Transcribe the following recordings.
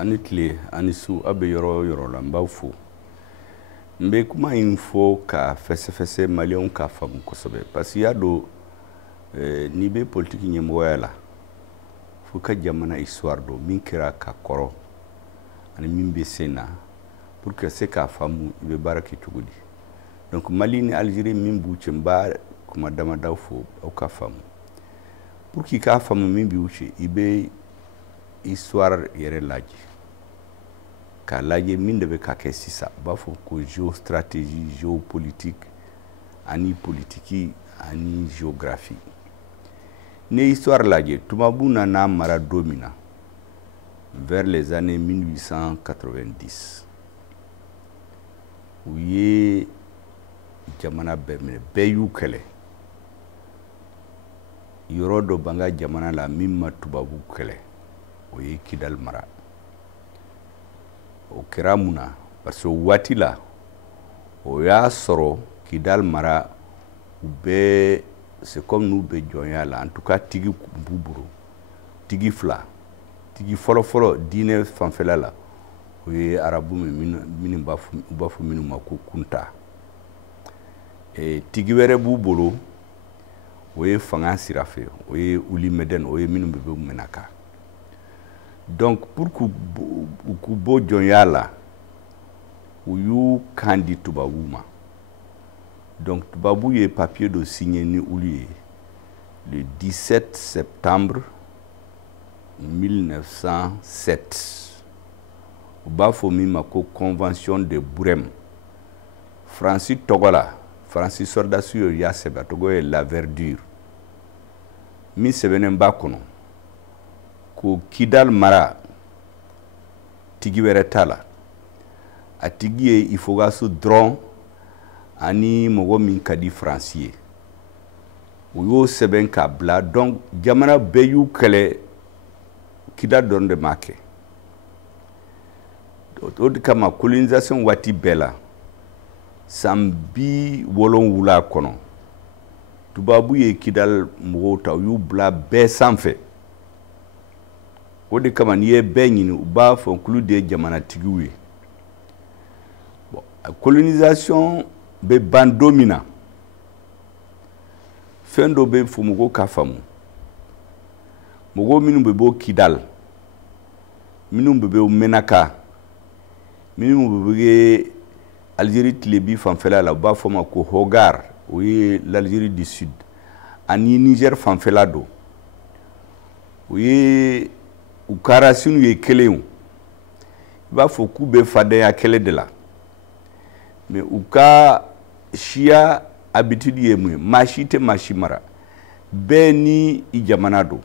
ani tile ani su abe yɔrɔ yɔrɔ la n b'aw fo n bɛ kuma in fɔ ka fɛsɛfɛsɛ maliyɛnw k'a faamu kosɛbɛ parce que y'a dɔn n'i bɛ politiki ɲɛmɔgɔya la fo ka jamana histoire dɔn min kɛra ka kɔrɔ ani min bɛ sen na pour que se k'a faamu i bɛ baara kɛ cogo di donc Mali ni Algérie min b'u cɛ n b'a kuma damadaw fɔ aw ka faamu pour que i k'a faamu min b'u cɛ i bɛ histoire yɛrɛ lajɛ k'a lajɛ min de bɛ ka kɛ sisan u b'a fɔ ko géostratégie géopolitique ani politiki ani géographie ni histoire lajɛ tubabu nana mara don min na vers les années 1890 u ye jamana bɛɛ minɛ bɛɛ y'u kɛlɛ yɔrɔ dɔ b'an ka jamana la min ma tubabu kɛlɛ o ye Kidal mara o kɛra mun na parce que waati la o y'a sɔrɔ Kidal mara u bɛɛ c'est comme n'u bɛ jɔnya la en tout cas tigi b'u bolo tigi fila tigi fɔlɔfɔlɔ diinɛ fanfɛla la o ye arabu minnu b'a fɔ minnu ma ko Kunta tigi wɛrɛ b'u bolo o ye fanga sira fɛ o ye Uli Mɛdɛn o ye minnu bɛ Mɛnaka donc pour k'u bɔ jɔnya la u y'u kan di tubabu ma donc tubabu ye papier dɔ signé ni olu ye le 17 septembre 1907 u b'a fɔ min ma ko convention de Bourème Faransi tɔgɔ la Faransi sɔrdasi y'o y'a sɛbɛn a tɔgɔ ye la verdure min sɛbɛnnen b'a kɔnɔ ko Kidal mara tigi wɛrɛ t'a la a tigi ye Ifogaso dɔrɔn ani mɔgɔ min ka di Faransi ye u y'o sɛbɛn k'a bila donc jamana bɛɛ y'u kɛlɛ Kidal dɔrɔn de m'a kɛ o de kama colonisation waati bɛɛ la san 70 kɔnɔ tubabu ye Kidal mɔgɔw ta u y'u bila bɛɛ sanfɛ o de kama n'i ye bɛɛ ɲini u b'a fɔ k'olu de ye jamanatigiw ye bon colonisation bɛ ban don min na fɛn dɔ bɛ fɔ mɔgɔw ka faamu mɔgɔw minnu bɛ bɔ Kidal minnu bɛ bɔ Mɛnaka minnu bɛ Algérie tilebi fanfɛla la u b'a fɔ ma ko Hogar o ye l'Algérie du Sud ani Niger fanfɛla don o ye u ka racines ye kelen i b'a fɔ k'u bɛ fadenya kɛlɛ de la mais u ka siya habitude ye mun ye maa si tɛ maa si mara bɛɛ ni i jamana don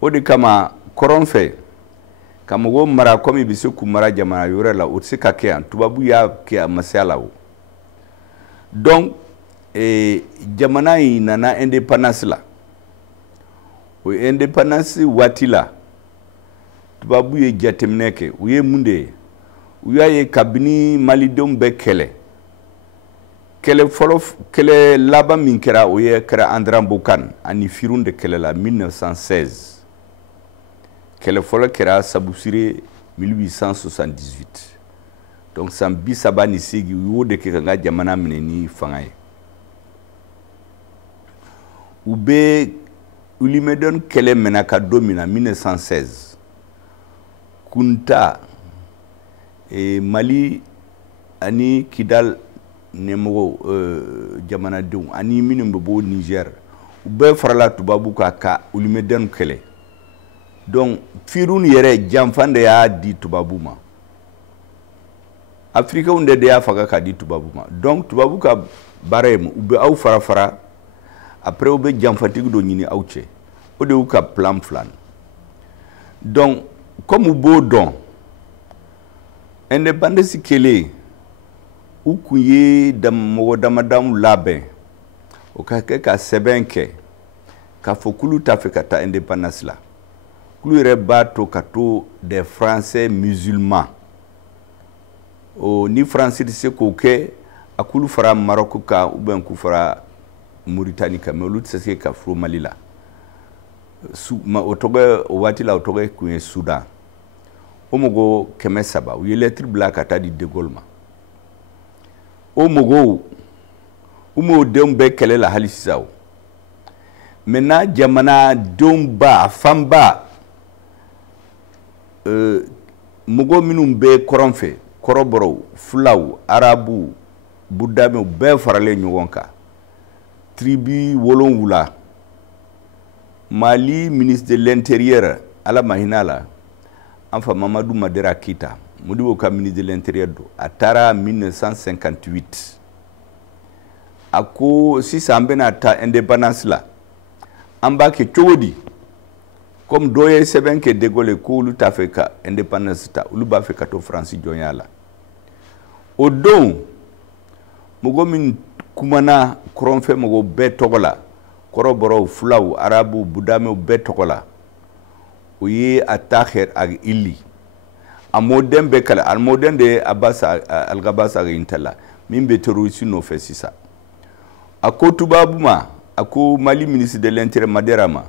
o de kama kɔrɔn fɛ ka mɔgɔw mara comme i bɛ se k'u mara jamana yɔrɔ la o tɛ se ka kɛ yan tubabu y'a kɛ a ma se a la o donc jamana in nana indépendance la o indépendance waati la tubabu ye jateminɛ kɛ u ye mun de ye u y'a ye kabini malidenw bɛ kɛlɛ laban min kɛra o ye kɛra Andran Bokan ani Firun de kɛlɛ la 1916 kɛlɛ fɔlɔ kɛra Sabusire 1878 donc san 38 u y'o de kɛ ka n ka jamana minɛ ni fanga ye u bɛ Uli Mɛdɛn kɛlɛ Mɛnaka don min na 1916 Kunta Mali ani Kidal ɲɛmɔgɔw jamanadenw ani minnu bɛ bɔ Niger u bɛɛ farala tubabu kan ka Uli Mɛdɛn kɛlɛ donc Firun yɛrɛ janfan de y'a di tubabu ma Africains de y'a faga k'a di tubabu ma donc tubabu ka baara ye mun u bɛ aw fara fara après u bɛ janfatigi dɔ ɲini aw cɛ o de y'u ka plan filan donc comme u b'o dɔn indépendance kɛlen u kun ye mɔgɔ damadaw labɛn o ka kɛ ka sɛbɛn kɛ k'a fɔ k'olu t'a fɛ ka taa indépendance la k'olu yɛrɛ b'a to ka to des français musulmans ni Faransi tɛ se k'o kɛ a k'olu fara Maroc kan ou bien k'u fara Mauritanie kan mais olu tɛ se ka furu Mali la o tɔgɔ o waati la o tɔgɔ kun ye Soudan o mogo kɛmɛ saba u ye lettre bila ka taa di De Gaulle ma o mogo u m'o denw bɛɛ kɛlɛ la hali sisan o maintenant jamana denw ba fanba mogo minnu bɛ kɔrɔn fɛ kɔrɔbɔrɔw fulaw arabuw budamew bɛɛ faralen ɲɔgɔn kan tribu 7 Mali ministre de l'Intérieur ala mahina la an fa Mamadou Madera Kita Modibo ka ministre de l'Intérieur do a taara 1958 a ko sisan an bɛna ta indépendance la an b'a kɛ cogo di comme dɔ ye sɛbɛn kɛ De Gaulle ko olu t'a fɛ ka indépendance ta olu b'a fɛ ka to Faransi jɔnya la o don mɔgɔ min kumana kɔrɔnfɛ mɔgɔ bɛɛ tɔgɔ la kɔrɔbɔrɔw fulaw arabuw budamew bɛɛ tɔgɔ la o ye Attaher Ag Ili a mɔden bɛɛ kala a mɔden de ye Algabas Ag Intala min bɛ terroriste nɔfɛ sisan a ko tubabu ma a ko Mali ministre de l'Intérieur Madera ma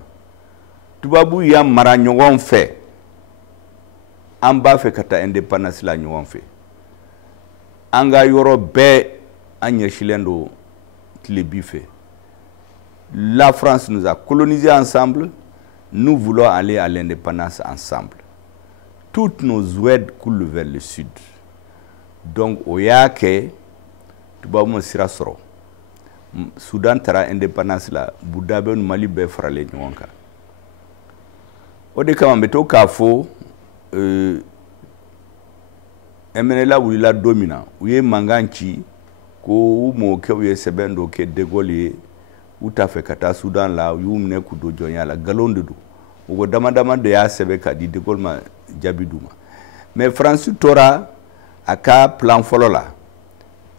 tubabu y'a mara ɲɔgɔn fɛ an b'a fɛ ka taa indépendance la ɲɔgɔn fɛ an ka yɔrɔ bɛɛ an ɲɛsilen don tilebi fɛ la France nous a colonisés ensemble nous voulons aller à l'indépendance ensemble toutes nos oueds coulent vers le sud donc o y'a kɛ tubabu ma sira sɔrɔ Soudan taara indépendance la budabe ni Mali bɛɛ faralen ɲɔgɔn kan o de kama n bɛ to k'a fɔ MNLA wulila don min na u ye mankan ci ko u mɔkɛw ye sɛbɛn dɔ kɛ De Gaulle ye u t'a fɛ ka taa Soudan la u y'u minɛ k'u don jɔnya la nkalon de don mɔgɔ dama dama de y'a sɛbɛn ka di De Gaulle ma jaabi d'u ma mais France tora a ka plan fɔlɔ la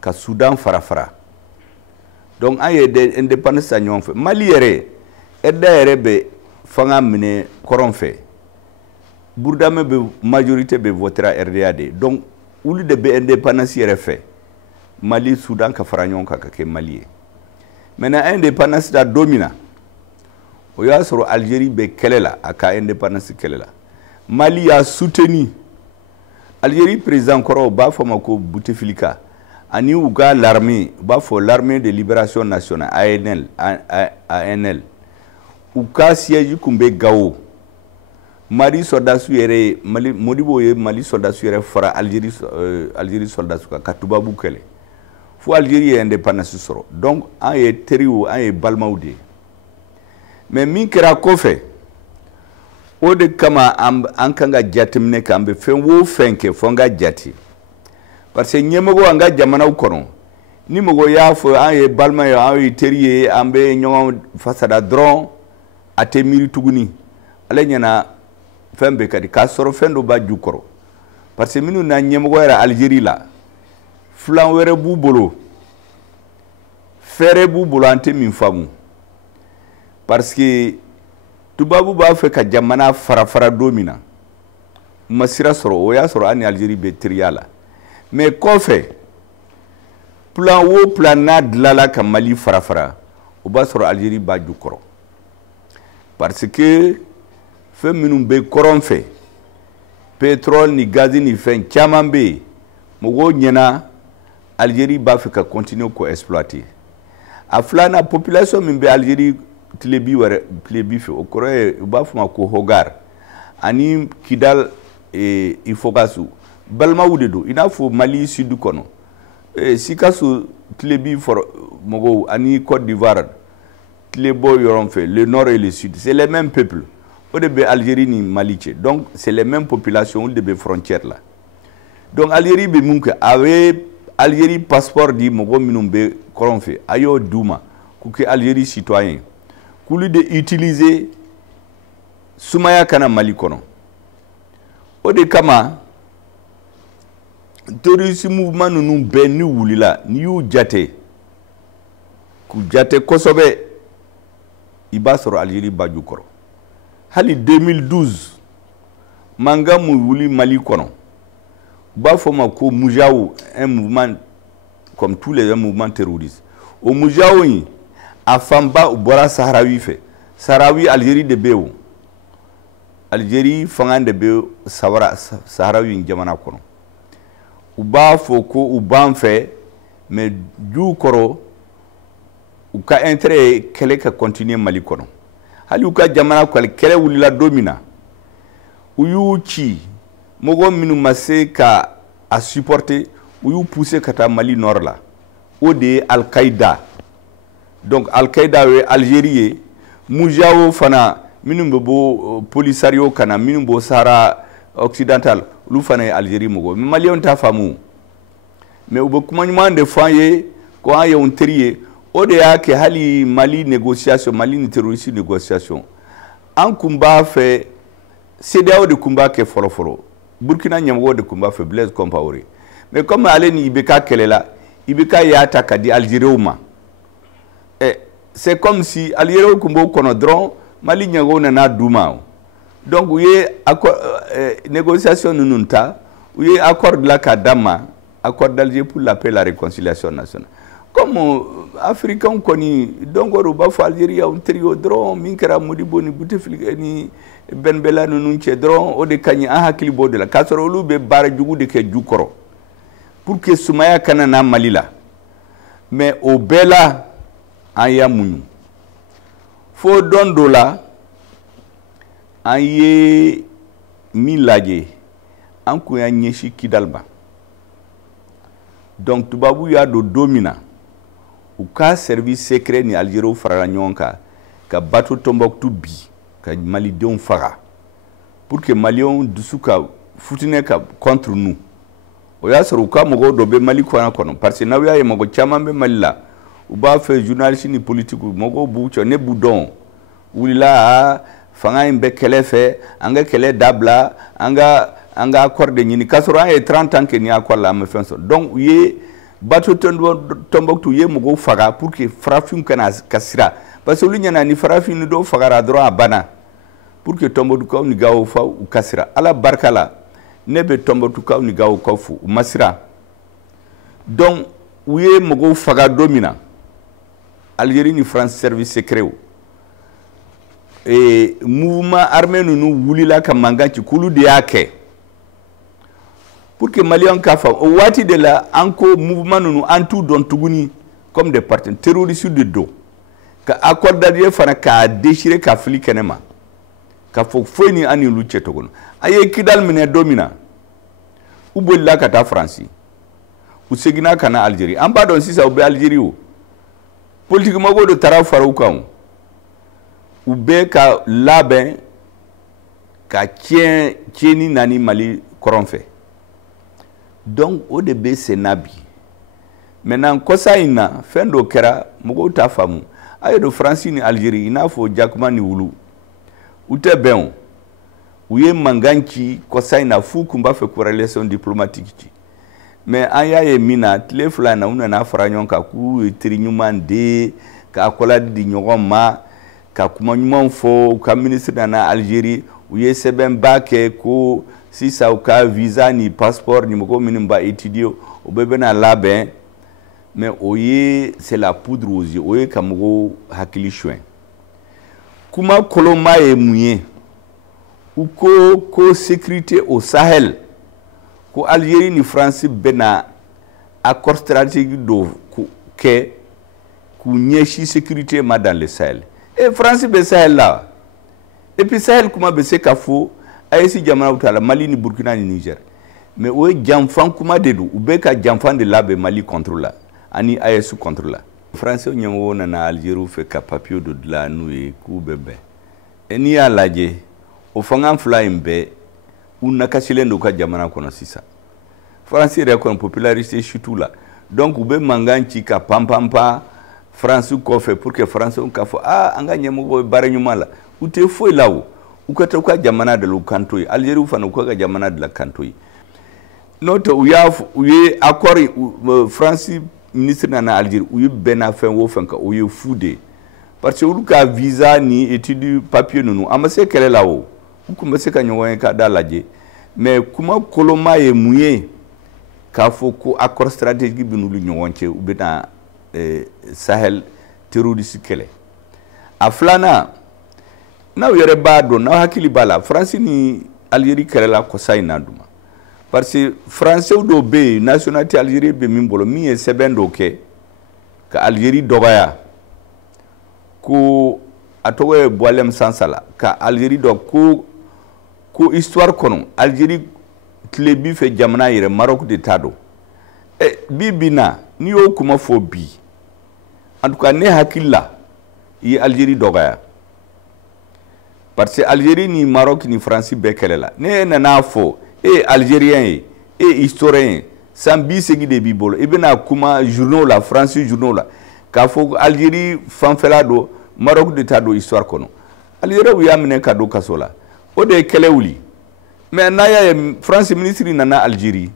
ka Soudan fara donc an ye indépendance ta ɲɔgɔn fɛ Mali yɛrɛ RDA yɛrɛ bɛ fanga minɛ kɔrɔn fɛ Bourdame bɛ majorité bɛ votera RDA de donc olu de bɛ indépendance yɛrɛ fɛ Mali Soudan ka fara ɲɔgɔn kan ka kɛ Mali ye maintenant indépendance ta don min na o y'a sɔrɔ Algérie bɛ kɛlɛ la a ka indépendance kɛlɛ la Mali y'a soutenu Algérie président kɔrɔ u b'a fɔ ma ko Bouteflika ani u ka l'armée u b'a fɔ l'armée de libération nationale ANL u ka siège kun bɛ Gao Mali soldats yɛrɛ Mali Modibo ye Mali soldats yɛrɛ fara Algérie soldats ka tubabu kɛlɛ fo Algérie ye indépendance sɔrɔ donc an ye teriw an ye balimaw de mais min kɛra kɔfɛ o de kama an kan ka jateminɛ kɛ an bɛ fɛn o fɛn kɛ fo an ka jate parce que ɲɛmɔgɔ an ka jamanaw kɔnɔ ni mɔgɔ y'a fɔ an ye balima ye an ye teri ye an bɛ ɲɔgɔn fasada dɔrɔn a tɛ miiri tuguni ale ɲɛna fɛn bɛɛ ka di k'a sɔrɔ fɛn dɔ b'a ju kɔrɔ parce que minnu na ɲɛmɔgɔ yɛrɛ Algérie la filan wɛrɛ b'u bolo fɛɛrɛ b'u bolo an tɛ min faamu parce que tubabu b'a fɛ ka jamana fara don min na u ma sira sɔrɔ o y'a sɔrɔ an ni Algérie bɛ teriya la mais kɔfɛ plan o plan n'a dilala ka Mali fara o b'a sɔrɔ Algérie b'a ju kɔrɔ parce que fɛn minnu bɛ kɔrɔn fɛ pétrole ni gaz ni fɛn caman bɛ yen mɔgɔw ɲɛna Algérie b'a fɛ ka continuer k'o exploiter a filanan population min bɛ Algérie tilebi fɛ o kɔrɔ ye u b'a fɔ ma ko Hogar ani Kidal Ifogasu balimaw de don i n'a fɔ Mali sud kɔnɔ Sikaso tilebi mɔgɔw ani Côte d'Ivoire tilebɔ yɔrɔ fɛ le nord et le sud c'est les mêmes peuples o de bɛ Algérie ni Mali cɛ donc c'est les mêmes populations olu de bɛ frontière la donc Algérie bɛ mun kɛ a bɛ Algérie passeport di mɔgɔ minnu bɛ kɔrɔn fɛ a y'o d'u ma k'u kɛ Algérie citoyen k'olu de utiliser sumaya kana Mali kɔnɔ o de kama terrorist mouvement ninnu bɛɛ ni wulila n'i y'u jate k'u jate kosɛbɛ i b'a sɔrɔ Algérie b'a ju kɔrɔ hali 2012 mankan mun wuli Mali kɔnɔ u b'a fɔ ma ko Moujao un mouvement comme tous les mouvements terroristes o Moujao in a fanba u bɔra Saharawi fɛ Saharawi Algérie de bɛ yen Algérie fanga de be Sahara yin jamana kono u b'a fɔ ko u b'an fɛ mais du kɔrɔ u ka intérêt kɛlɛ ka continuer Mali kɔnɔ hali u ka jamana kɛlɛ wulila don min na u y'u ci mɔgɔ minnu ma se ka a supporter u y'u pousser ka taa Mali nord la o de ye Al-Qaïda donc Al-Qaïda ye Algérie ye Moujawo fana minnu bɛ bɔ Polisario kana minnu bɔ Sahara occidental olu fana ye Algérie mɔgɔ mais Maliens t'a faamu mais u bɛ kuma ɲuman de fɔ an ye ko an ye un teri ye o de y'a kɛ hali Mali négociation Mali ni terroriste négociation an kun b'a fɛ CEDEAO de kun b'a kɛ fɔlɔ-fɔlɔ Burkina ɲɛmɔgɔ de kun b'a fɛ Blaise Compaoré mais comme ale ni IBK kɛlɛla IBK y'a ta ka di Algériens ma c'est comme si Algériens kun b'o kɔnɔ dɔrɔn Mali ɲɛmɔgɔw nana d'u ma donc u ye négociation ninnu ta u ye accord la k'a d'a ma accord d'Alger pour la paix et la réconciliation nationale comme africain kɔni donc o b'a fɔ Algérie un trio dɔrɔn min kɛra Modibo ni Bouteflika ni Ben Bella ninnu cɛ dɔrɔn o de ka ɲi an hakili b'o de la k'a sɔrɔ olu bɛ baara jugu de kɛ ju kɔrɔ pour que sumaya kana na Mali la mais o bɛɛ la an y'a muɲu fo don dɔ la an ye min lajɛ an kun y'a ɲɛsin Kidal ma donc tubabu y'a don min na u ka service secret ni Algériens farala ɲɔgɔn kan ka bateau Tombouctou bi ka malidenw faga pour que Maliens dusu ka futinɛ ka contre nous o y'a sɔrɔ u ka mɔgɔw dɔ bɛ Mali kɔnɔ parce que n'aw y'a ye mɔgɔ caman bɛ Mali la u b'a fɛ journaliste ni politique mɔgɔw b'u cɛ ne b'u dɔn wulila fanga in bɛ kɛlɛ fɛ an ka kɛlɛ dabila an ka accord de ɲini k'a sɔrɔ an ye 30 ans kɛ ni accord la an ma fɛn sɔrɔ donc u ye bateau Tombouctou u ye mɔgɔw faga pour que farafinw kana ka sira parce que olu ɲɛna ni farafin ni dɔw fagara dɔrɔn a banna pour que Tombouctukaw ni Gawokaw u ka sira ala barika la ne bɛ Tombouctukaw ni Gawokaw fo u ma sira donc u ye mɔgɔw faga don min na Algérie ni France service secret mouvement armé ninnu wulila ka mankan ci k'olu de y'a kɛ pour que Maliens k'a faamu o waati de la an ko mouvement ninnu an t'u dɔn tuguni comme des partenaires terroristes de don ka accord d'Alger fana k'a déchirer ka fili kɛnɛ ma ka fɔ foyi ni an n'olu cɛ tuguni a ye Kidal minɛ don min na u bolila ka taa France u seginna ka na Algérie an b'a dɔn sisan u bɛ Algérie o politique mɔgɔw de taara fara u kan u bɛ ka labɛn ka tiɲɛni nani Mali kɔrɔn fɛ donc o de bɛ sen na bi maintenant kɔsa in na fɛn dɔ kɛra mɔgɔw t'a faamu a ye don France ni Algérie i n'a fɔ Jakuma ni Wulu u tɛ bɛn o u ye mankan ci kɔsa in na f'u kun b'a fɛ ko relation diplomatique ci mais an y'a ye min na tile fila in na u nana fara ɲɔgɔn kan k'u ye teri ɲuman de k'a kɔladi di ɲɔgɔn ma ka kuma ɲuman fɔ u ka ministre nana Algérie u ye sɛbɛnba kɛ ko sisan u ka visa ni passeport ni mɔgɔ minnu b'a étudier o bɛɛ bɛna labɛn mais o ye c'est la poudre aux yeux o ye ka mɔgɔw hakili suɲɛ kuma kolonma ye mun ye u ko sécurité au Sahel ko Algérie ni France bɛna accord stratégique dɔ kɛ k'u ɲɛsin sécurité ma dans le Sahel et France bɛ Sahel la et puis Sahel kuma bɛ se ka fɔ AES jamanaw ta la Mali ni Burkina ni Niger mais o ye janfan kuma de don u bɛ ka janfan de labɛn Mali contre la ani AES contre la France ɲɛmɔgɔw nana Algérie fɛ ka papier dɔ dilan n'u ye k'u bɛ bɛn et n'i y'a lajɛ o fanga fila in bɛɛ u nakasilen don ka jamana kɔnɔ sisan France yɛrɛ kɔnɔ popularité chutu la donc u bɛ mankan ci ka panpanpa France kɔfɛ pour que France k'a fɔ an ka ɲɛmɔgɔ bɛ baara ɲuman la u tɛ foyi la o u ka taa u ka jamana de la u kan to ye Algérie fana u ka jamana de la kan to ye n'o tɛ u ye accord France ministre nana Algérie u ye bɛnna fɛn o fɛn kan o ye fu de ye parce que olu ka visa ni étude papier ninnu a ma se kɛlɛ la o u tun bɛ se ka ɲɔgɔn ye k'a da lajɛ mais kuma kolonma ye mun ye k'a fɔ ko accord stratégique bɛ n'olu ɲɔgɔn cɛ u bɛna Sahel terroriste kɛlɛ a filanan n'aw yɛrɛ b'a dɔn n'aw hakili b'a la Faransi ni Algérie kɛlɛla kɔsa in na duma parce que Français dɔw bɛ yen nationalité Algérie bɛ min bolo min ye sɛbɛn dɔw kɛ ka Algérie dɔgɔya ko a tɔgɔ ye Boualem Sansala ka Algérie dɔ ko histoire kɔnɔ Algérie tile bi fɛ jamana yɛrɛ Maroc de ta don bi bi na n'i y'o kuma fɔ bi en tout cas ne hakili la i ye Algérie dɔgɔya parce que Algérie ni Maroc ni France bɛɛ kɛlɛ la ne nana fɔ Algérien ye historien ye san 80 de b'i bolo i bɛna kuma journaux la France journaux la k'a fɔ Algérie fanfɛla don Maroc de ta don histoire kɔnɔ Algérie y'a minɛ ka don kaso la o de ye kɛlɛ wuli mais n'a y'a ye France ministre nana Algérie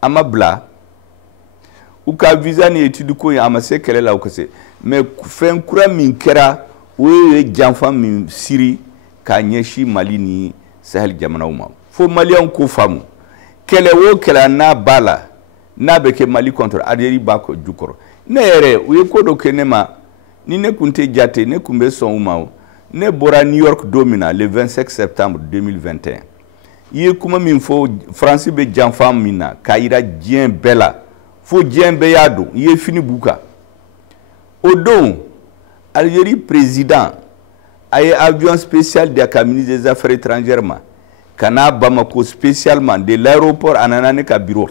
a ma bila u ka visa ni étude ko ye a ma se kɛlɛ la o ka se mais fɛn kura min kɛra o ye janfa min siri k'a ɲɛsin Mali ni Sahel jamanaw ma fo Maliyɛnw ko faamu kɛlɛ o kɛlɛ n'a b'a la n'a bɛ kɛ Mali contre Algérie b'a ko jukɔrɔ ne yɛrɛ u ye ko dɔ kɛ ne ma ni ne kun tɛ jate ne kun bɛ sɔn u ma ne bɔra New York don min na le 25 septembre 2021 i ye kuma min fɔ France bɛ janfa min na k'a yira diɲɛ bɛɛ la fo diɲɛ bɛɛ y'a dɔn i ye fini b'u kan o don Algérie président a ye avion spécial de ka ministre des affaires étrangères ma ka n'a Bamako spécialement de l'aéroport a nana ne ka bureau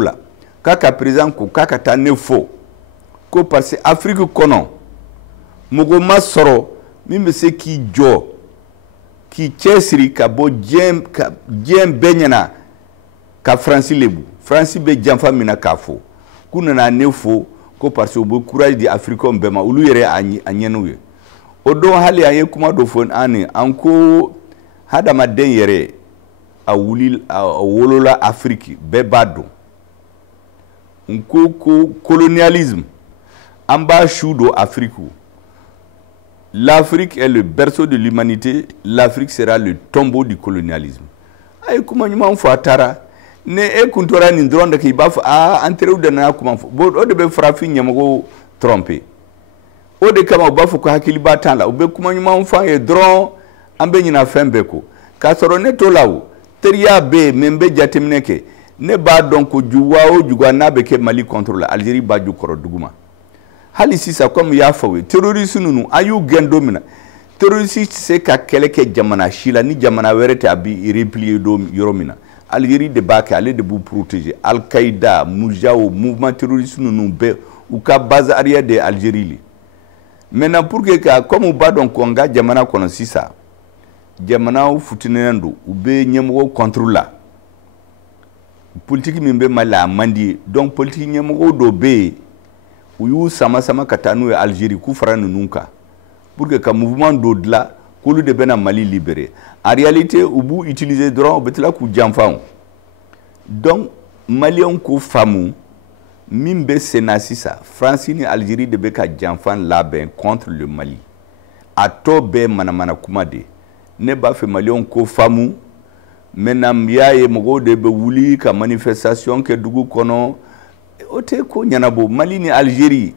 la k'a ka président ko k'a ka taa ne fo ko parce que Afrique kɔnɔ mɔgɔ ma sɔrɔ min bɛ se k'i jɔ k'i cɛsiri ka bɔ diɲɛ bɛɛ ɲɛna ka France lebu France bɛ janfa min na k'a fɔ k'u nana ne fo ko parce que u bɛ courage di Africains bɛɛ ma olu yɛrɛ a ɲɛn'u ye o don hali an ye kuma dɔ fɔ an ko hadamaden yɛrɛ a wolola Afrique bɛɛ b'a dɔn n ko colonialisme an b'a su don Afrique l'Afrique est le berceau de l'humanité l'Afrique sera le tombeau du colonialisme a ye kuma ɲuman fɔ a taara ne kun tora nin dɔrɔn de k'i b'a fɔ an teriw de nana kuma fɔ o de bɛ farafin ɲɛmɔgɔw tromper o de kama u b'a fɔ ko hakiliba t'an la u bɛ kuma ɲuman fɔ an ye dɔrɔn an bɛ ɲina fɛn bɛɛ ko k'a sɔrɔ ne t'o la o teriya bɛ yen mais n bɛ jateminɛ kɛ ne b'a dɔn ko juguya o juguya n'a bɛ kɛ Mali contre la Algérie b'a jukɔrɔ duguma hali sisan comme y'a fɔ ye terroriste ninnu an y'u gɛn don min na terroriste tɛ se ka kɛlɛ kɛ jamana si la ni jamana wɛrɛ tɛ a bɛ replier yɔrɔ min na Algérie de b'a kɛ ale de b'u protéger Al-Qaïda Mujao mouvement terroriste ninnu bɛɛ u ka base arrière de Algérie le maintenant pour que comme u b'a dɔn ko n ka jamana kɔnɔ sisan jamanaw futinɛnen don u bɛ ɲɛmɔgɔw contrôle la politique min bɛ Mali la a man di ye donc politique ɲɛmɔgɔw dɔ bɛ yen u y'u sama ka taa n'u ye Algérie k'u fara ninnu kan pour que ka mouvement dɔ dilan k'olu de bɛna Mali libérer en réalité u b'u utiliser dɔrɔn u bɛ tila k'u janfa donc Maliyɛnw ko faamu min bɛ sen na sisan France ni Algérie de bɛ ka janfa labɛn contre le Mali a tɔ bɛɛ manamana kuma de ne b'a fɛ Maliyɛnw ko faamu maintenant y'a ye mɔgɔw de bɛ wuli ka manifestation kɛ dugu kɔnɔ o tɛ ko ɲɛnabɔ Mali ni Algérie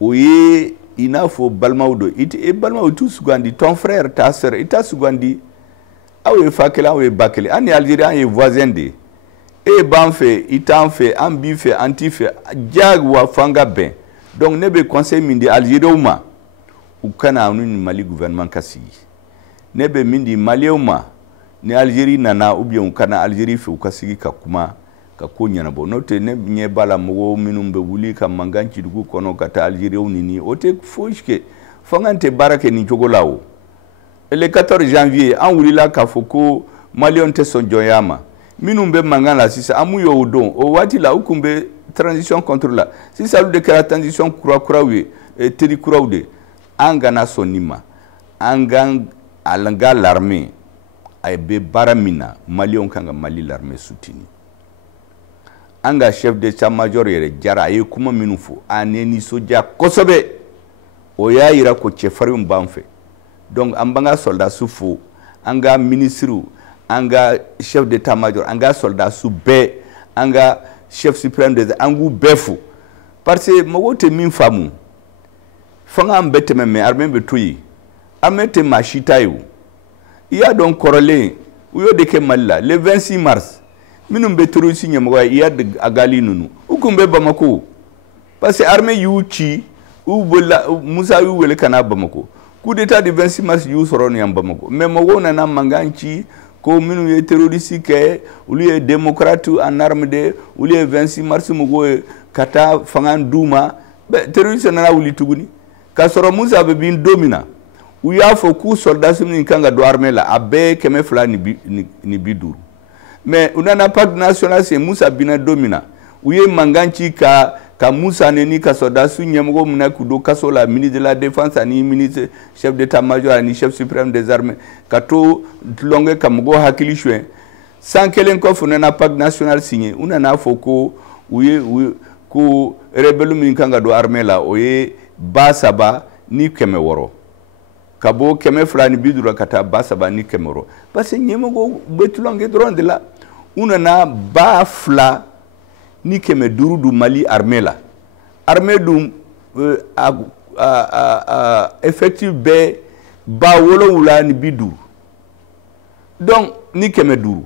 o ye i n'a fɔ balimaw don e balimaw t'u sugandi ton frère ta sœur i t'a sugandi aw ye fa kelen aw ye ba kelen an ni Algérie an ye voisin de e b'an fɛ i t'an fɛ an b'i fɛ an t'i fɛ jagoya f'an ka bɛn donc ne bɛ conseil min di Algériens ma u kana ni Mali gouvernement ka sigi ne bɛ min di Maliens ma ni Algérie nana ou bien u kana Algérie fɛ u ka sigi ka kuma ka ko ɲɛnabɔ n'o tɛ ne ɲɛ b'a la mɔgɔw minnu bɛ wuli ka mankan ci dugu kɔnɔ ka taa Algériens nini o tɛ foyi kɛ fanga tɛ baara kɛ nin cogo la o le 14 janvier an wulila k'a fɔ ko Maliens tɛ sɔn jɔnya ma minnu bɛ mankan la sisan an m'u ye o don o waati la u kun bɛ transition contre la sisan olu de kɛra transition kuraw ye teri kuraw de an kana sɔn nin ma an ka l'armée a bɛ baara min na Maliens kan ka Mali l'armée soutenir an ka chef d'état-major yɛrɛ Jara a ye kuma minnu fɔ an ye nisɔndiya kosɛbɛ o y'a yira ko cɛfarinw b'an fɛ donc an b'an ka soldats fo an ka ministres an ka chef d'état-major an ka soldats bɛɛ an ka chef suprême des an k'u bɛɛ fo parce que mɔgɔw tɛ min faamu fanga an bɛɛ tɛmɛ mais armée bɛ to yen amete machitayu iya don korole uyo de ke malla le 26 mars minum be terroriste nyamwa iya de agali nunu ukumbe Bamako parce que armée yuchi ou Moussa yu wele kana Bamako coup d'état du 26 mars yu soro ni Bamako mais mogo na manganchi ko minu ye terroriste ke ou les démocrates en arme de ou les 26 mars mogo kata fangan duma be terroriste na wuli tuguni ka soro Moussa be bin domina ou ya fo ku soldats ni kanga do armée la abe keme fla ni biduru mais unana pacte national c'est Moussa bina domina ou ye manganchi ka Moussa neni ka soldats nyamgo muna kudo kasola ministre de la défense ani ministre chef d'état-major ani chef suprême des armées kato longue kamgo hakili chwe sans kelen ko funana pacte national signé unana fo ko ko rebelu min kanga do armée la oye basaba ni keme woro kabo keme fulani bidura kata basaba ni kemoro parce que nyemgo betulonge dronde la unana ba fla ni keme duru du Mali armée la armée du effectif be ba wolo wula ni bidu donc ni keme duru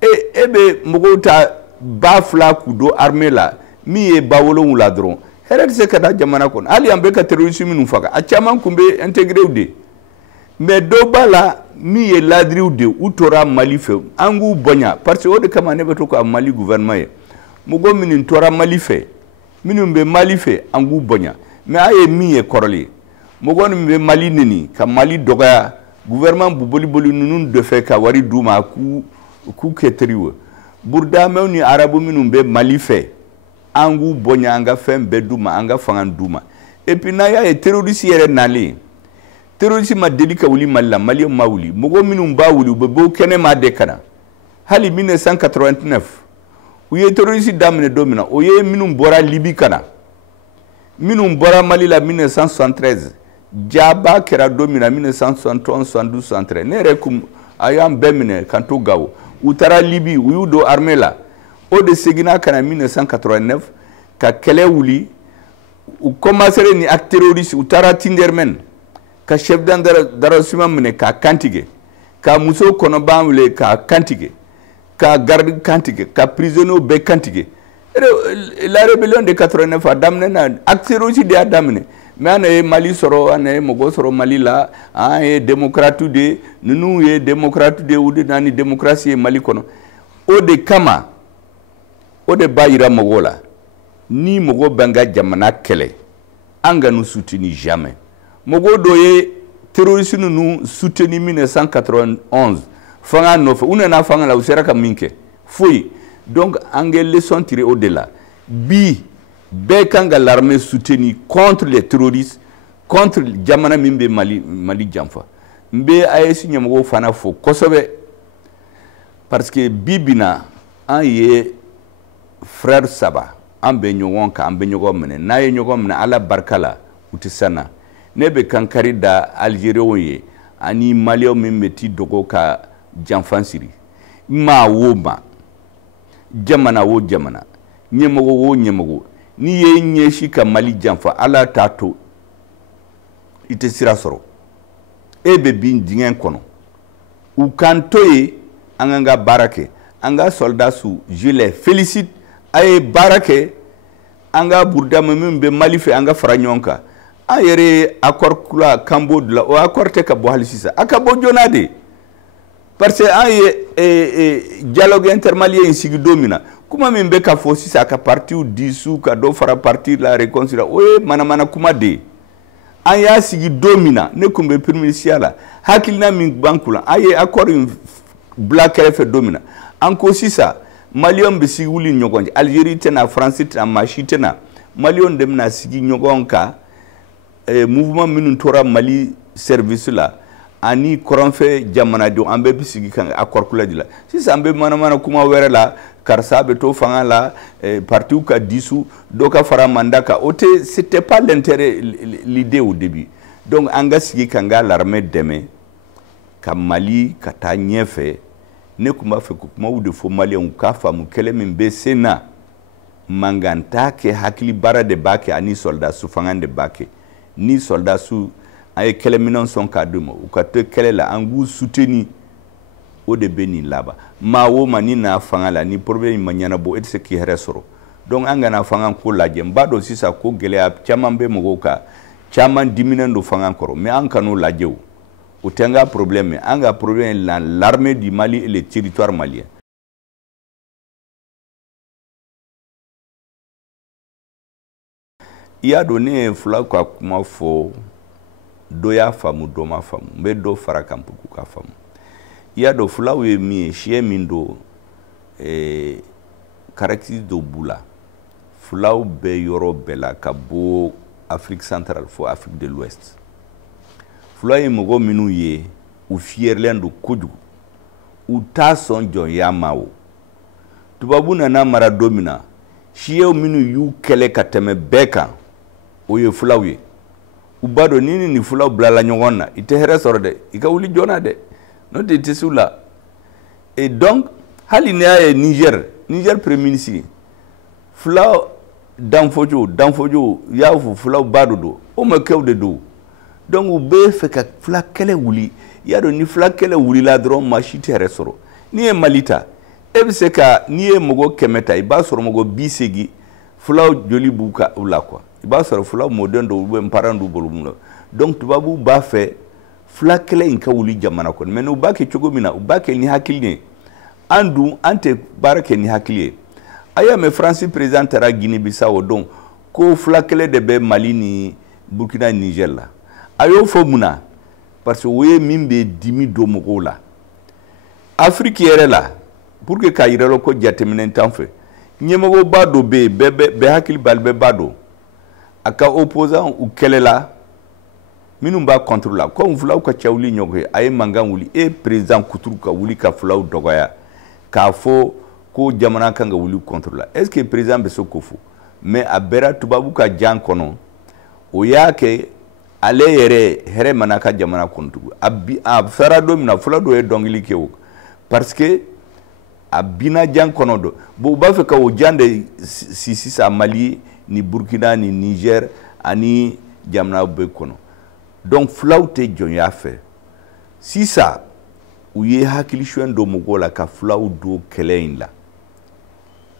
et be mogo ta ba fla kudo armée la mi e ba wolo wula dron heret se kata jamana kon ali ambe ka terrorisme minu faka a chaman kumbe intégré de mais do bala mi e ladriu de utora Mali fe angu bonya parce que o de kama ne beto ko Mali gouvernement mugo minin tora Mali fe minum be Mali fe angu bonya mais aye mi e koroli mugo be Mali nini ka Mali doga gouvernement bu boli nunun de fe ka wari duma ku ketriwo burda mewni arabu minum be Mali fe angu bonya anga fem be duma anga fangan duma et puis na ya e terroriste yere nali terroriste ma delika wuli Mali Mali ma wuli mugo minum ba wuli be bo kene ma dekana hali 1989 uye terroriste damne domina oye minum bora Libi kana minum bora Mali la 1973 jaba kera domina 1971 72 73 nere kum ayam bemine kanto gawo utara Libi uyu do armée la o de segina kana 1989 ka kele wuli u commencer ni ak terroriste utara Tindermen ka chef d'arrondissement mene ka kantige ka muso kono bamle ka kantige ka garde kantige ka prisonnier be kantige la rébellion de 89 a damne na acteur aussi de damne mais ane Mali soro ane mogo soro Mali la e démocrate de nunu e démocrate de ou de nani démocratie Mali kono o de kama o de bayira mogo la ni mogo banga jamana kele anga nous soutenir jamais mogo doye terroriste nous soutenir 1991 fanga nofe unana fanga la usera ka minke fui donc angel leçon tiré au-delà bi be kanga l'armée soutenir contre les terroristes contre jamana mimbe Mali jamfa mbe ayesi nyamgo fana fo kosobe parce que bibina an ye frère saba an be nyogon ka an be nyogon mene na ye nyogon mene ala barkala utisana nebe kankari da Algérie ye ani Malien mimeti dogo ka janfan siri ma wo ma jamana wo jamana nyemogo wo nyemogo ni ye nyeshi ka Mali janfa ala tato ite sira soro ebe bin dingen kono u kantoye anganga barake anga soldat su je les félicite ay barake anga burda membe Mali fe anga faranyonka ayere accord kula kambo de la o accord te ka bo halisisa akabo jonade parce que aye dialogue intermalien sigi domina kuma min be ka fo sisa ka parti ou dissous ka do fara parti la réconciliation oye mana kuma de aya sigi domina ne kumbe primiciala hakilna min bankula aye accord black rf domina anko sisa Malion be sigi wuli nyogonje Algérie tena France tena Machi tena Malion dem na sigi nyogonka mouvement minun tora Mali service la ani koronfe jamana do ambe bisigi kan accord kula dila si sambe mana kuma were la karsa be to fanga la parti ou ka dissous doka fara mandaka ote c'était pas l'intérêt l'idée au début donc anga sigi kanga l'armée demain ka Mali kata nyefe ne kuma fe kuma ou de fo Mali on ka famu kele membe sena manganta ke hakili bara de bake ani soldat su fanga de bake ni soldat su an ye kɛlɛminɛnw sɔn k'a d'u ma u ka to kɛlɛ la an k'u soutenir o de bɛ nin laban maa o maa ni n'a fanga la ni problème ma ɲɛnabɔ e tɛ se k'i yɛrɛ sɔrɔ donc an kana fanga ko lajɛ n b'a dɔn sisan ko gɛlɛya caman bɛ mɔgɔw kan caman diminen don fanga kɔrɔ mais an kan'o lajɛ o tɛ an ka problème ye an ka problème ye l'armée du Mali et le territoire malien. I y'a dɔn ne ye fila ka kuma fɔ dɔ y'a faamu dɔ ma faamu n bɛ dɔ fara kan pour que ka faamu i y'a dɔn fulaw ye min ye siɲɛ min don caractère dɔ b'u la fulaw bɛ yɔrɔ bɛɛ la ka bɔ Afrique centrale fo Afrique de l'Ouest fulaw ye mɔgɔ minnu ye u fiyɛrilen don kojugu u t'a sɔn jɔnya ma o tubabu nana mara don min na siɲɛw minnu y'u kɛlɛ ka tɛmɛ bɛɛ kan o ye fulaw ye u b'a dɔn ni ni fulaw bilala ɲɔgɔn na i tɛ hɛrɛ sɔrɔ dɛ i ka wuli joona dɛ n'o tɛ i tɛ s'u la et donc hali ni y'a ye Niger premier ministre fulaw danfojo y'a fɔ fulaw ba dɔ don o mɔkɛw de don donc u bɛ fɛ ka fula kɛlɛ wuli i y'a dɔn ni fula kɛlɛ wulila dɔrɔn maa si tɛ hɛrɛ sɔrɔ n'i ye Mali ta e bɛ se ka n'i ye mɔgɔ 100 ta i b'a sɔrɔ mɔgɔ 80 fulaw joli b'u ka u la quoi i b'a sɔrɔ fulaw mɔden dɔw bɛ parents dɔw bolo mun na donc tubabu b'a fɛ fula kɛlɛ in ka wuli jamana kɔnɔ mais u b'a kɛ cogo min na u b'a kɛ ni hakili ye an dun an tɛ baara kɛ ni hakili ye a y'a mɛn France président taara Guinée Bissau o don ko fula kɛlɛ de bɛ Mali ni Burkina ni Niger la a y'o fɔ mun na parce que o ye min bɛ dimi don mɔgɔw la Afrique yɛrɛ la pour que k'a yira ko jateminɛ t'an fɛ ɲɛmɔgɔba dɔ bɛ yen bɛɛ hakili bali bɛɛ b'a dɔn a ka opposant u kɛlɛla minnu b'a contre la comme fulaw ka ca wuli ɲɔgɔn ye a ye mankan wuli e président Kuturu ka wuli ka fulaw dɔgɔya k'a fɔ ko jamana kan ka wuli contre la est-ce que président bɛ se k'o fɔ mais a bɛra tubabu ka jan kɔnɔ o y'a kɛ ale yɛrɛ hɛrɛ mana ka jamana kɔnɔ tugun a fɛra don min na fula dɔ ye dɔnkili kɛ o parce que a bina jan kɔnɔ dɔ bon u b'a fɛ ka o jan de si sisan Mali ni Burkina ni Niger ani jamana bɛɛ kɔnɔ donc fulaw tɛ jɔnya fɛ sisan u ye hakili suɲɛ don mɔgɔw la ka fulaw don kɛlɛ in la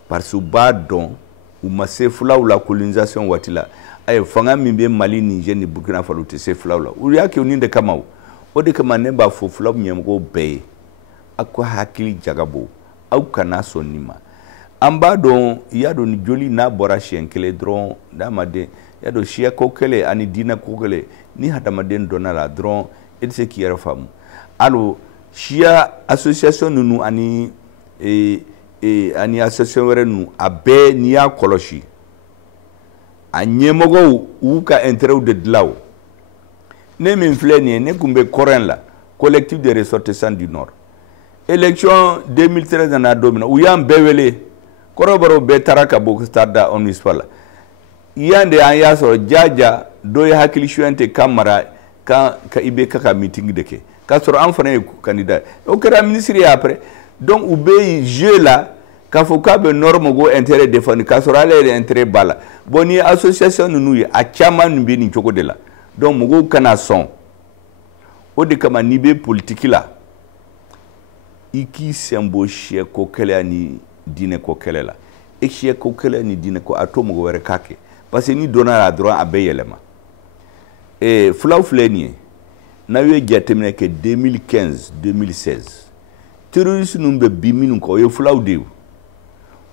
parce que u b'a dɔn u ma se fulaw la colonisation waati la ayi fanga min bɛ Mali Niger ni Burkina Faso u tɛ se fulaw la u y'a kɛ nin de kama o de kama ne b'a fɔ fulaw ɲɛmɔgɔw bɛɛ ye aw ka hakili jagabɔ aw kana sɔn nin ma an b'a dɔn i y'a dɔn ni joli n'a bɔra siɲɛ kelen dɔrɔn adamaden i y'a dɔn siyako kɛlɛ ani diinɛko kɛlɛ ni hadamaden dɔnna la dɔrɔn e tɛ se k'i yɛrɛ faamu alors siya association ninnu ani association wɛrɛ ninnu a bɛɛ n'i y'a kɔlɔsi a ɲɛmɔgɔw u ka intérêt de dilan o ne min filɛ nin ye ne tun bɛ kɔrɔn la collectif des ressortissants du nord élection 2013 nana don min na u y'an bɛɛ wele kɔrɔbɔrɔw bɛɛ taara ka bɔ stade da ONUSPA la yan de an y'a sɔrɔ jaja dɔ ye hakili suɲɛ tɛ ka mara ka i bɛ ka meeting de kɛ k'a sɔrɔ an fana ye candidat o kɛra ministre ye après donc u bɛ jeu la k'a fɔ k'a bɛ nord mɔgɔw intérêt défendre k'a sɔrɔ ale yɛrɛ intérêt b'a la bon ni association ninnu ye a caman nin bɛ nin cogo de la donc mɔgɔw kana sɔn o de kama n'i bɛ politique la i k'i sen bɔ siyɛko kɛlɛ ni diinɛko kɛlɛ la e siyɛko kɛlɛ ni diinɛko a to mɔgɔ wɛrɛ k'a kɛ parce que ni donna la dɔrɔn a bɛ yɛlɛma fulaw filɛ nin ye n'aw ye jateminɛ kɛ 2015 2016 terroriste ninnu bɛ bi minnu kɔ o ye fulaw de ye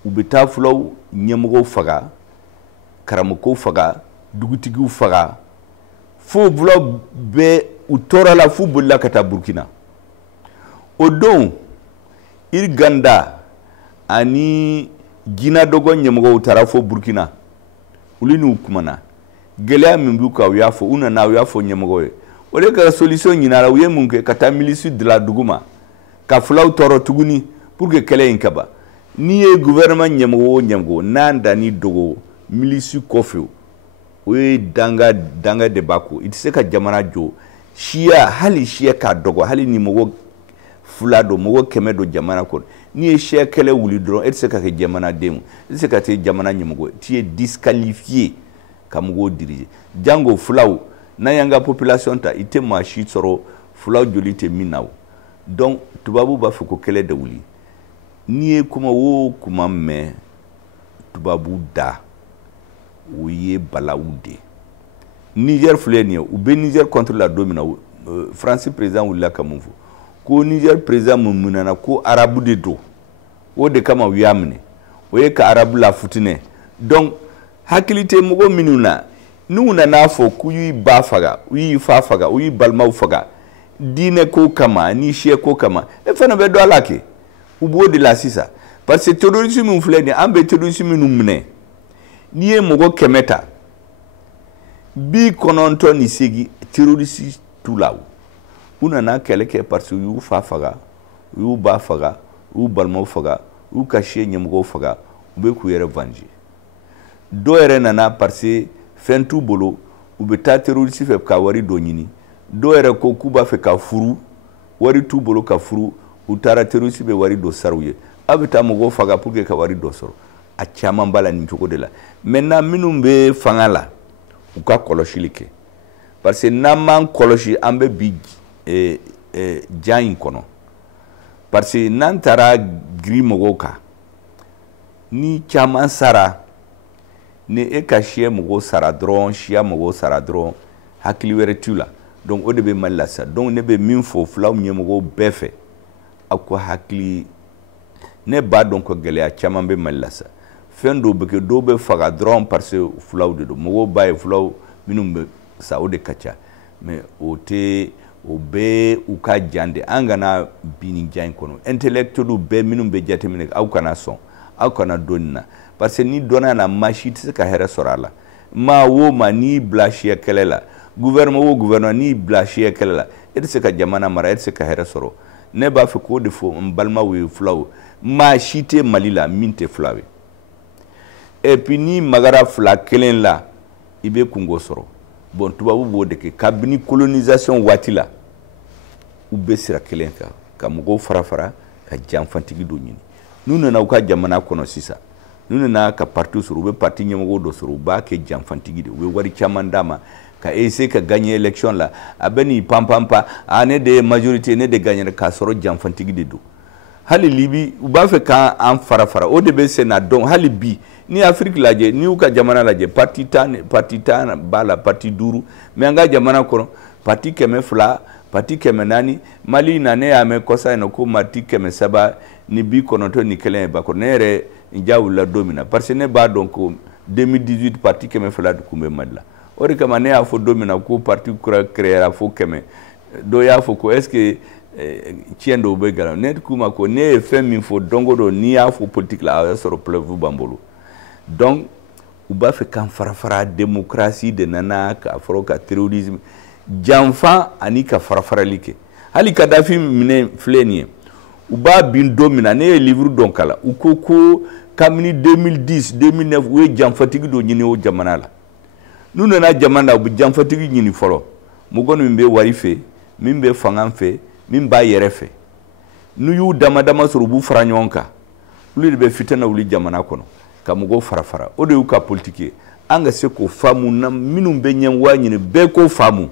u bɛ taa fulaw ɲɛmɔgɔw faga karamɔgɔw faga dugutigiw faga fo fulaw bɛ u tɔɔrɔ la f'u bolila ka taa Burkina o don Irganda ani Gina dɔgɔ ɲɛmɔgɔw taara fo Burkina olu n'u kumana gɛlɛya min b'u kan u y'a fɔ u nana u y'a fɔ ɲɛmɔgɔw ye o de ka solution ɲinara u ye mun kɛ ka taa milice de la dugu ma ka fulaw tɔɔrɔ tuguni pour que kɛlɛ in ka ban n'i ye gouvernement ɲɛmɔgɔ o ɲɛmɔgɔ n'an danni dogo milice kɔfɛ o ye danga de b'a ko i tɛ se ka jamana jɔ siya hali siya k'a dɔgɔ hali ni mɔgɔ fula don mɔgɔ 100 don jamana kɔnɔ n'i ye siya kɛlɛ wuli dɔrɔn e tɛ se ka kɛ jamanaden ye e tɛ se ka kɛ jamana ɲɛmɔgɔ tu es disqualifié ka mɔgɔw diriger jango fulaw n'a yanga population ta ite ma shi soro fulaw joli te minaw donc tubabu ba fuko kele de wuli ni kuma wo kuma me tubabu da o ye balawude Niger fleni ou be Niger contre la domina France président wula kamunfu ko Niger président munana ko arabu de do o de kama wiyamne o ye ka arabu la futine donc hakilite mugo minuna nuna nafo kuyi bafaga uyi fafaga uyi balmaw faga dine ko kama ni she ko kama e fana be do alake ubo de la sisa parce que terrorisme fleni ambe terrorisme numne ni mugo kemeta bi kononto ni segi terroriste tulaw una na keleke parce que yu fafaga yu bafaga yu balmaw faga yu kashe nyemgo faga ube ku yere vanji do yere nana parce que fentu bolo ube ta terroriste fe ka wari do nyini do yere ko kuba fe ka furu wari tu bolo ka furu utara terroriste be wari do saruye abita mogo faga pour que ka wari do soro a chama mbala ni choko de la maintenant minumbe fangala u ka koloshili ke parce que naman koloshi ambe big jain kono parce que nantara gri mogoka ni chama sara ne e ka shie mogo sara dron shia mogo sara dron hakili were tula donc o de be malasa donc ne be min fo flaw nyemogo befe akwa hakili ne ba donc ko gele a chama be malasa fendo be ke do be faga dron parce que flaw de do mogo baye flaw minum be sa o de kacha mais o te o be u ka jande angana bini jain kono intellectuel be minum be jatemine au kana son au kana donna parce que ni donna na machite ka hera sorala ma wo ma ni blashia kelela gouvernement wo gouvernement ni blashia kelela et se ka jamana mara et se ka hera soro ne ba fe ko de fo mbalma we flaw machite malila minte flawe et puis ni magara fla kelen la ibe kungo soro bon tubabu bo de ke kabini colonisation watila ube sira kelen ka mugo farafara ka jamfantigi do nyini nuna na uka jamana kono sisa nuna na ka parti suru be parti nyemo do suru ba ke jamfantigi de we wari chamandama ka ese ka gagner election la abeni pampampa ane de majorité ne de gagner ka soro jamfantigi de do hali libi uba fe ka an farafara o de be sena don hali bi ni Afrique laje ni uka jamana laje parti tan bala parti duru me anga jamana kono parti keme fla parti keme nani Mali na ne ame kosa eno ko parti keme saba ni bi konoto ni kelen ba ko nere njawula domina parce ne ba donc 2018 parti keme fla du kumbe madla ori kama ne afo domina ko parti kura créer afo keme do ya fo ko est-ce que tiendo be gala net kuma ko ne femi fo dongo do ni afo politique la soro pleuve bambolo donc uba fe kan farafara démocratie de nana ka foroka terrorisme janfa ani ka farafara like hali Kadhafi mine flenie uba bin domina ne livre donkala ukoko kamini 2010 2009 we janfatigi do nyine o jamana la nuna na jamana ubu janfatigi nyini folo mugono mbe warife mimbe fanganfe mimba yerefe nu yu damadama surubu faranyonka uli be fitana uli jamana kono kamugo farafara o de uka politique anga se ko famu na minum be nyam wanyine be ko famu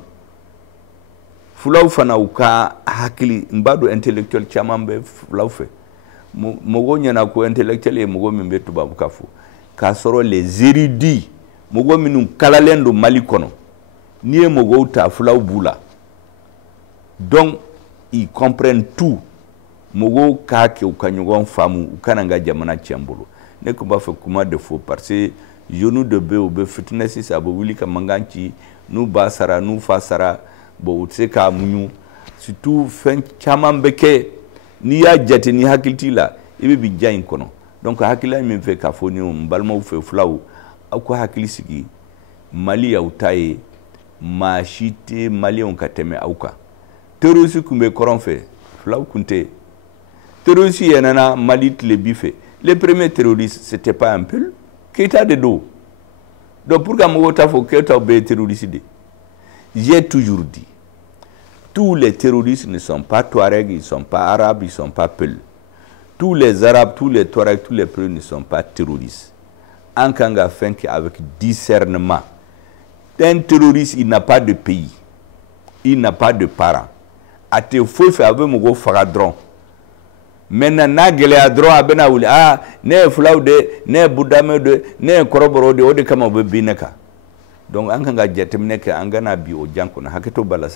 fulaw fana uka hakili mbado intellectuel chamambe fulaw fe mogo nyana ko intellectuel e mogo mimbe tubabu kafu ka soro les érudits mogo minum kalalendo Mali kono ni mogo ta fulaw bula donc ils comprennent tout mogo ka ke ukanyogon famu ukananga jamana chambolo ne ko ba fa kuma de faux parce que genou de be ou be fitness ça bo wili ka manganci nu basara nu fasara bo utse ka munyu surtout fen chamam beke ni ya jate ni hakilti la ibe bi jain kono donc hakila mi fe ka foni mbalma fe flaw akwa hakili sigi Mali ya utaye machite Mali on kateme auka terrorisme kumbe koronfe flaw kunte terrorisme yanana Mali le bife. Les premiers terroristes, ce n'était pas un peu Keita de dos. Donc pourquoi Mogota faut Keita be terroriste? J'ai toujours dit, tous les terroristes ne sont pas Touaregs, ils ne sont pas Arabes, ils ne sont pas Peul. Tous les Arabes, tous les Touaregs, tous les Peul ne sont pas terroristes. En Kanga fait avec discernement, Un terroriste, il n'a pas de pays. Il n'a pas de parents. A te foyi fɛ a bɛ mɔgɔw faga dɔrɔn. Maintenant n'a gɛlɛya dɔrɔn a bɛna wuli ne ye fulaw de, ne ye budamɛw de, ne ye kɔrɔbɔrɔw de, o de kama u bɛ bin ne kan. Donc an kan ka jateminɛ kɛ an kana bi o jan kɔnɔ hakɛto b'a la.